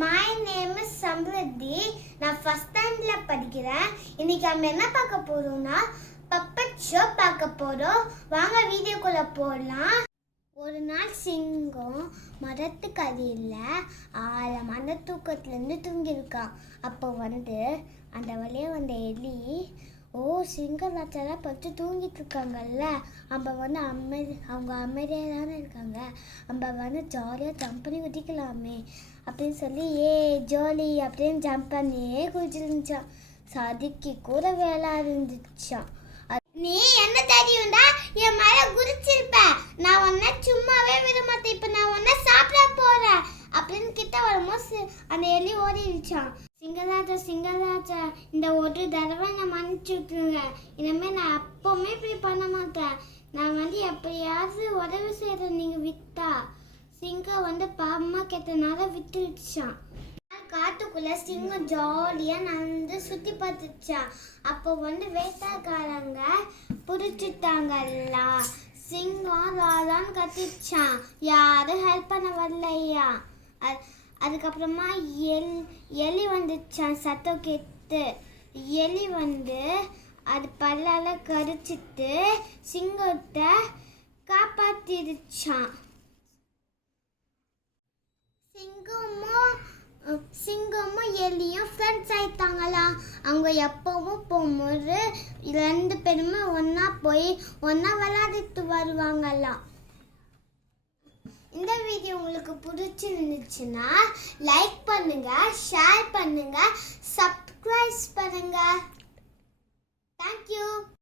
My name is Samriddhi. நான் first ஸ்டாண்டர்ட்ல படிக்கிறேன். இன்னைக்கு நம்ம என்ன பார்க்க போறோம்னா பப்பட் ஷோ பார்க்க போறோம். வாங்க வீடியோக்குள்ள போலாம். ஒரு நாள் சிங்கம் மரத்துக்கு அடியில் ஆழமான தூக்கத்துலேருந்து தூங்கியிருக்கான். அப்போ அந்த வழியே வந்த எலி, சிங்கம் ராஜாலாம் படுத்து தூங்கிட்டு இருக்காங்கல்ல, அவங்க அமைதியாக தானே இருக்காங்க, நம்ம ஜாலியாக ஜம்ப் பண்ணி குதிக்கலாமே அப்படின்னு சொல்லி ஜாலி அப்படின்னு ஜம்ப் பண்ணியே குதிச்சிருந்துச்சான். சதிக்கு கூட வேலை இருந்துச்சான். நீ என்ன தெரியும்டா, என் மேல குதிச்சிருப்ப, நான் உன்ன சும்மாவே விட மாட்டேன், இப்ப நான் உன்ன சாப்பிட போறேன் அப்படின்னு கிட்ட வரும்போது அந்த எலி ஓடிடுச்சான். சிங்கராஜா, இந்த ஒரு தடவை நான் மன்னிச்சு விட்டுருங்க, இனிமே நான் எப்பவுமே இப்படி பண்ண மாட்டேன், நான் எப்படியாவது உதவி செய்யறேன் நீங்க விட்டா. சிங்கம் பாவமா கேட்டனால விட்டுடுச்சான். காட்டுக்குள்ள சிங்கம் ஜாலியா நடந்து சுத்தி பார்த்துச்சா. அப்போ வேட்டைக்காரங்க புடிச்சுட்டாங்கல்ல. சிங்கம் ராதான்னு கத்திச்சான், யாரும் ஹெல்ப் பண்ண வரலையா. அதுக்கப்புறமா எலி வந்துச்சான். சத்தம் கேட்டு எலி அது பல்லால கடிச்சிட்டு சிங்கத்தை காப்பாத்திடுச்சான். சிங்கமும் எலியும் ஃப்ரெண்ட்ஸ் ஆயிட்டாங்களா. அவங்க எப்பவும் போகும்போது 2 பேருமே ஒன்னா போய் ஒன்னா விளையாடிட்டு வருவாங்களாம். இந்த வீடியோ உங்களுக்கு பிடிச்சிருந்துச்சுன்னா லைக் பண்ணுங்க, ஷேர் பண்ணுங்க, சப்ஸ்கிரைப் பண்ணுங்க. தேங்க்யூ.